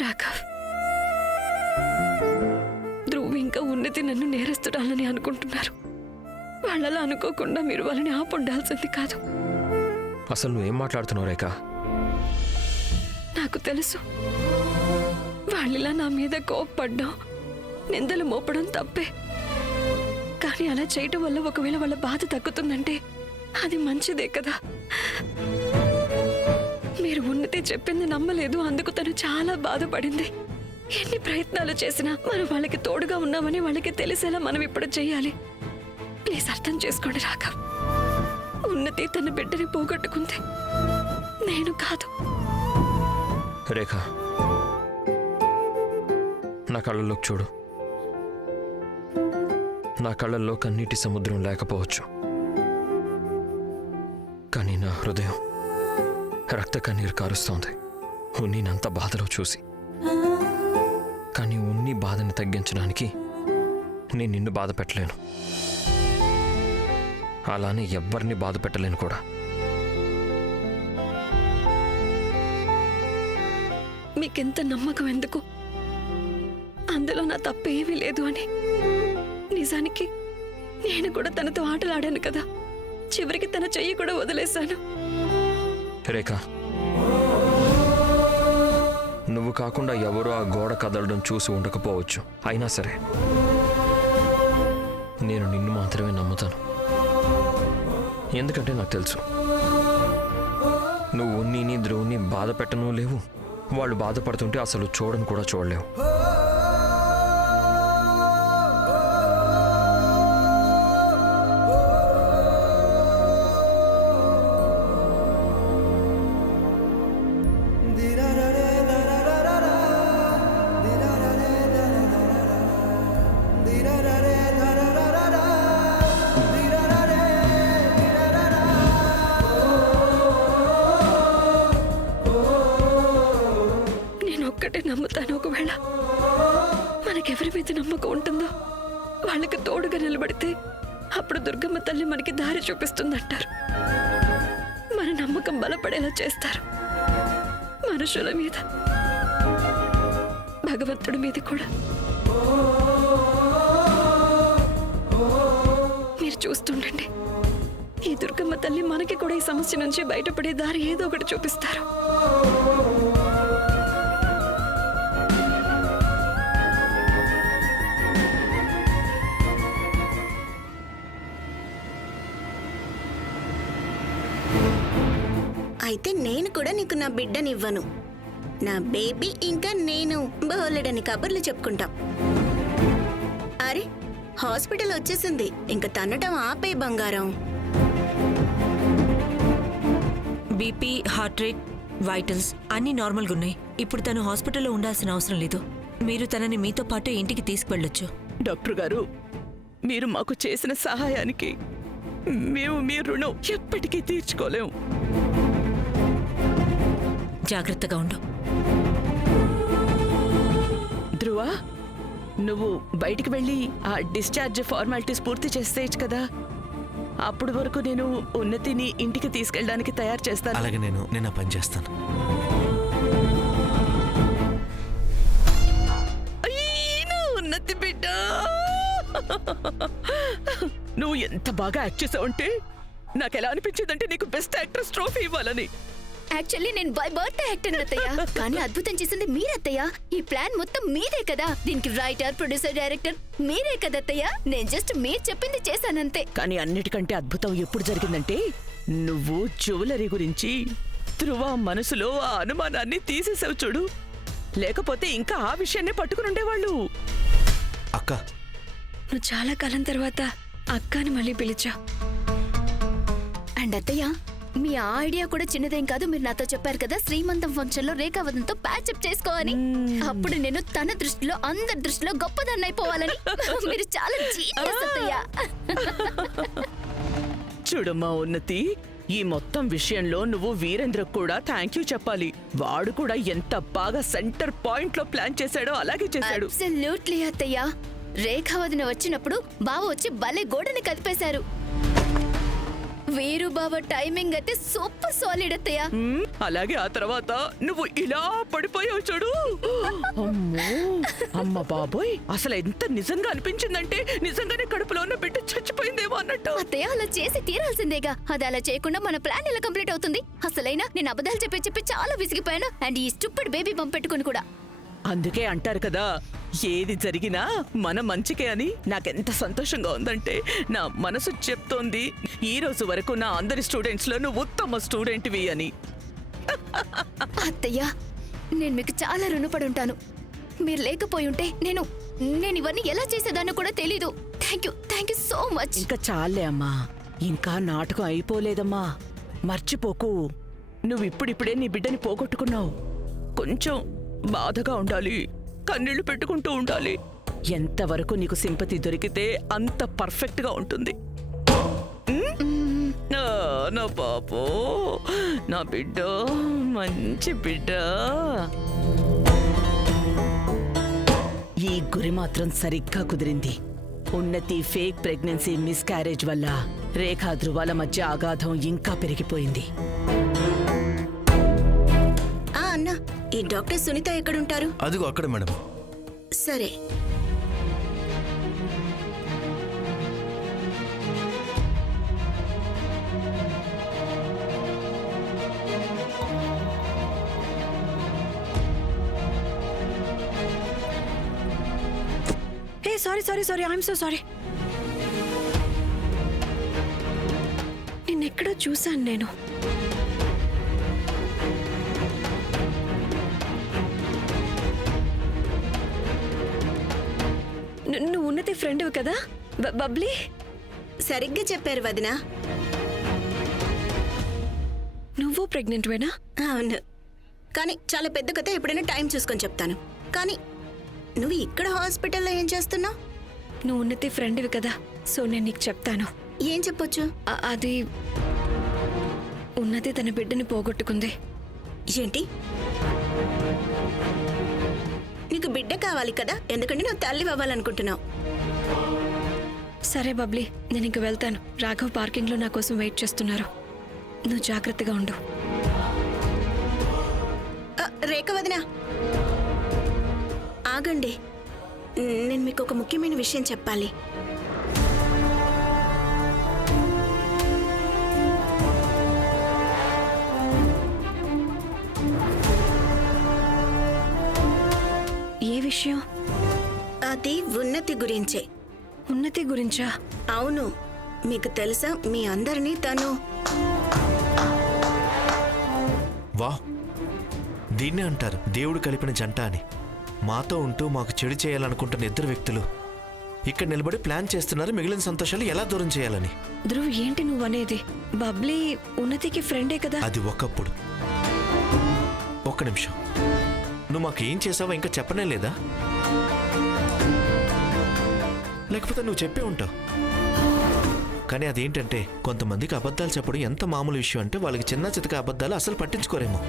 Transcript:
రాఘవ్, ధ్రువ్ ఇంకా ఉన్నతి నన్ను నేరస్తుడాలని అనుకుంటున్నారు. వాళ్ళలా అనుకోకుండా మీరు వాళ్ళని ఆపుండాల్సింది కాదు. అసలు నువ్వేం మాట్లాడుతున్నావు రేఖ? నాకు తెలుసు, వాళ్ళిలా నా మీద కోప్పడ్డం, నిందలు మోపడం తప్పే. కానీ అలా చేయటం వల్ల ఒకవేళ వాళ్ళ బాధ తగ్గుతుందంటే అది మంచిదే కదా. మీరు ఉన్నతి చెప్పింది నమ్మలేదు, అందుకు తను చాలా బాధపడింది. ఎన్ని ప్రయత్నాలు చేసినా మనం వాళ్ళకి తోడుగా ఉన్నామని వాళ్ళకి తెలిసేలా మనం ఇప్పుడు చెయ్యాలి. ప్లీజ్ అర్థం చేసుకోండి రాఘవ్. ఉన్నతి తన బిడ్డని పోగొట్టుకుంది, నేను కాదు. రేఖ, నా కళ్ళల్లోకి చూడు. నా కళ్ళల్లో కన్నీటి సముద్రం లేకపోవచ్చు, కానీ నా హృదయం రక్త కన్నీరు కారుస్తోంది ఉన్నీనంత బాధలో చూసి. కానీ ఉన్ని బాధని తగ్గించడానికి నేను నిన్ను బాధ పెట్టలేను, అలానే ఎవ్వరిని బాధ పెట్టలేను కూడా. మీకెంత నమ్మకం ఎందుకు? అందులో నా తప్పేమీ లేదు అని. నిజానికి నేను కూడా తనతో ఆటలాడాను కదా, చివరికి తన చెయ్యి కూడా వదిలేశాను. రేఖ, నువ్వు కాకుండా ఎవరో ఆ గోడ కదలడం చూసి ఉండకపోవచ్చు, అయినా సరే నేను నిన్ను మాత్రమే నమ్ముతాను. ఎందుకంటే నాకు తెలుసు, నువ్వు ఉన్నీని ధ్రువుని బాధ పెట్టను లేవు, వాళ్ళు బాధపడుతుంటే అసలు చూడను కూడా చూడలేవు. నమ్ముతాను, ఒకవేళ మనకెవరి మీద నమ్మకం ఉంటుందో వాళ్ళకి తోడుగా నిలబడితే అప్పుడు దుర్గమ్మ తల్లి మనకి దారి చూపిస్తుందంటారు. మన నమ్మకం బలపడేలా చేస్తారు. మనుషుల మీద, భగవంతుడి మీద కూడా. మీరు చూస్తుండండి, ఈ దుర్గమ్మ తల్లి మనకి కూడా ఈ సమస్య నుంచి బయటపడే దారి ఏదో ఒకటి చూపిస్తారు. అయితే నేను కూడా నీకు నా బిడ్డనివ్వను. నా బేబీ ఇంకా నేను బోలెడని కబుర్లు చెప్పుకుంటాం. అరే, హాస్పిటల్ వచ్చేసింది, ఇంకా తన్నటం ఆపే బంగారం. బీపీ, హార్ట్ రేట్, వైటల్స్ అన్నీ నార్మల్గా ఉన్నాయి. ఇప్పుడు తను హాస్పిటల్లో ఉండాల్సిన అవసరం లేదు. మీరు తనని మీతో పాటు ఇంటికి తీసుకువెళ్ళొచ్చు. డాక్టర్ గారు, మీరు మాకు చేసిన సహాయానికి మేము మీ రుణం ఎప్పటికీ తీర్చుకోలేం. జాగ్రత్తగా ఉండు. ధ్రువ, నువ్వు బయటికి వెళ్ళి ఆ డిశ్చార్జ్ ఫార్మాలిటీస్ పూర్తి చేసేయచ్చు కదా. అప్పుడు వరకు నేను ఉన్నతిని ఇంటికి తీసుకెళ్ళడానికి తయారు చేస్తాను. అలాగే నేను ఆ పని చేస్తాను. ఉన్నతి బిడ్డ, నువ్వు ఎంత బాగా యాక్ట్ చేసావంటే నాకు ఎలా అనిపించిందంటే నీకు బెస్ట్ యాక్ట్రెస్ ట్రోఫీ ఇవ్వాలని. యాక్చువల్లీ నేను బై బర్త్ యాక్టర్ అత్తయ్య, కానీ అద్భుతం చేసింది మీరత్తయ్య. ఈ ప్లాన్ మొత్తం మీదే కదా. దీనికి రైటర్, ప్రొడ్యూసర్, డైరెక్టర్ మీరే కదా అత్తయ్య. నేను జస్ట్ మీరు చెప్పింది చేశానంతే. కానీ అన్నిటికంటే అద్భుతం ఎప్పుడు జరిగిందంటే, నువ్వు జ్యువెలరీ గురించి ధ్రువ మనసులో ఆ అనుమానాన్ని తీసేసావు చూడు. లేకపోతే ఇంకా ఆ విషయాన్నే పట్టుకుని ఉండేవాళ్ళు. అక్క, నువ్వు చాలా కాలం తర్వాత అక్కని మళ్ళీ పిలిచావు. అండ్ అత్తయ్య, మీ ఆ ఐడియా కూడా చిన్నదేం కాదు. మీరు నాతో చెప్పారు కదా శ్రీమంతం ఫంక్షన్ లో రేఖావతంతో ప్యాచప్ చేసుకోవాలి. అప్పుడు నేను తన దృష్టిలో, అందరి దృష్టిలో గొప్పదాన్ని అయిపోవాలని. మీరు చాలా జీనియస్ అత్తయ్య. చూడమ్మా ఉన్నతి, ఈ మొత్తం విషయంలో నువ్వు వీరేంద్ర కూడా థ్యాంక్ యూ చెప్పాలి. వాడు కూడా ఎంత బాగా సెంటర్ పాయింట్ లో ప్లాన్ చేశాడో అలాగే చేశాడు. అబ్సల్యూట్లీ అత్తయ్య. రేఖావతిన వచ్చినప్పుడు బావ వచ్చి భలే గోడని కదిపేశారు. వీరు బావ టైమింగ్ అయితే సూపర్ సాలిడ్ అత్తయ్య. అలాగే ఆ తర్వాత నువ్వు ఇలా పడిపోయావు చూడు. అమ్మ బాబోయ్, అసలు ఎంత నిజంగా అనిపించిందంటే నిజంగానే కడుపులో ఉన్న బిడ్డ చచ్చిపోయిందేమో అన్నట్టు. అత్తయ్య అలా చేసి తీరాల్సిందేగా. అది అలా చేయకుండా మన ప్లాన్ ఎలా కంప్లీట్ అవుతుంది? అసలైనా నేను అబద్ధాలు చెప్పి చాలా విసిగిపోయాను. అండ్ ఈ స్టూపిడ్ బేబీ బంప్ పెట్టుకుని కూడా. అందుకే అంటారు కదా, ఏది జరిగినా మన మంచికే అని. నాకెంత సంతోషంగా ఉందంటే నా మనసు చెప్తోంది ఈ రోజు వరకు నా అందరి స్టూడెంట్స్ లో నువ్వు ఉత్తమ స్టూడెంట్వి అని. అత్తయ్య, నేను మీకు చాలా రుణపడి ఉంటాను. మీరు లేకపోయి ఉంటే నేను ఇవన్నీ ఎలా చేసేదాన్నో కూడా తెలీదు. Thank you so much. ఇంకా చాలే అమ్మా, ఇంకా నాటకం అయిపోలేదమ్మా. మర్చిపోకు, నువ్వు ఇప్పుడిప్పుడే నీ బిడ్డని పోగొట్టుకున్నావు. కొంచెం బాధగా ఉండాలి, కన్నీళ్లు పెట్టుకుంటూ ఉండాలి. ఎంతవరకు నీకు సింపతి దొరికితే అంత పర్ఫెక్ట్ గా ఉంటుంది. నా పాపో, నా బిడ్డ మంచి బిడ్డ. ఈ గురి మాత్రం సరిగ్గా కుదిరింది. ఉన్నతి ఫేక్ ప్రెగ్నెన్సీ మిస్క్యారేజ్ వల్ల రేఖా ధృవాల మధ్య అగాధం ఇంకా పెరిగిపోయింది. అన్న, ఈ డాక్టర్ సునీత ఎక్కడుంటారు? అదిగో అక్కడ మేడం. సరే. Hey sorry I'm so sorry. నిన్నెక్కడో చూశాను నేను. నువ్వు ఉన్నతి ఫ్రెండ్ కదా బబ్లీ? సరిగ్గా చెప్పారు వదినా. నువ్వు ప్రెగ్నెంట్ వేనా? అవును, కానీ చాలా పెద్ద కథ. ఎప్పుడైనా టైం చూసుకొని చెప్తాను. కానీ నువ్వు ఇక్కడ హాస్పిటల్లో ఏం చేస్తున్నావు? నువ్వు ఉన్నతి ఫ్రెండ్వి కదా, సో నేను నీకు చెప్తాను. ఏం చెప్పొచ్చు? అది ఉన్నతి తన బిడ్డని పోగొట్టుకుంది. ఏంటి? నీకు బిడ్డ కావాలి కదా, ఎందుకంటే నువ్వు తల్లి అవ్వాలనుకుంటున్నావు. సరే బబ్లీ, నేను ఇంక వెళ్తాను. రాఘవ్ పార్కింగ్ లో నా కోసం వెయిట్ చేస్తున్నారు. నువ్వు జాగ్రత్తగా ఉండు. రేఖ వదినా, ఆగండి. నేను మీకు ఒక ముఖ్యమైన విషయం చెప్పాలి. ఏ విషయం? అది ఉన్నతి గురించే. ఉన్నతి గురించా? అవును, మీకు తెలుసా, మీ అందరినీ తను. వా, దీన్నే అంటారు దేవుడు కలిపిన జంట అని. మాతో ఉంటూ మాకు చెడు చేయాలనుకుంటున్న ఇద్దరు వ్యక్తులు ఇక్కడ నిలబడి ప్లాన్ చేస్తున్నారు మిగిలిన సంతోషాలు ఎలా దూరం చేయాలని. ధ్రువ్, ఏంటి నువ్వు అనేది? బబ్లీ ఉన్నతికి ఫ్రెండే కదా? అది ఒకప్పుడు. ఒక్క నిమిషం, నువ్వు మాకు ఏం చేసావో ఇంకా చెప్పనే లేదా? లేకపోతే నువ్వు చెప్పే ఉంటావు. కానీ అదేంటంటే, కొంతమందికి అబద్ధాలు చెప్పడం ఎంత మామూలు విషయం అంటే వాళ్ళకి చిన్న చితక అబద్ధాలు అసలు పట్టించుకోరేమో.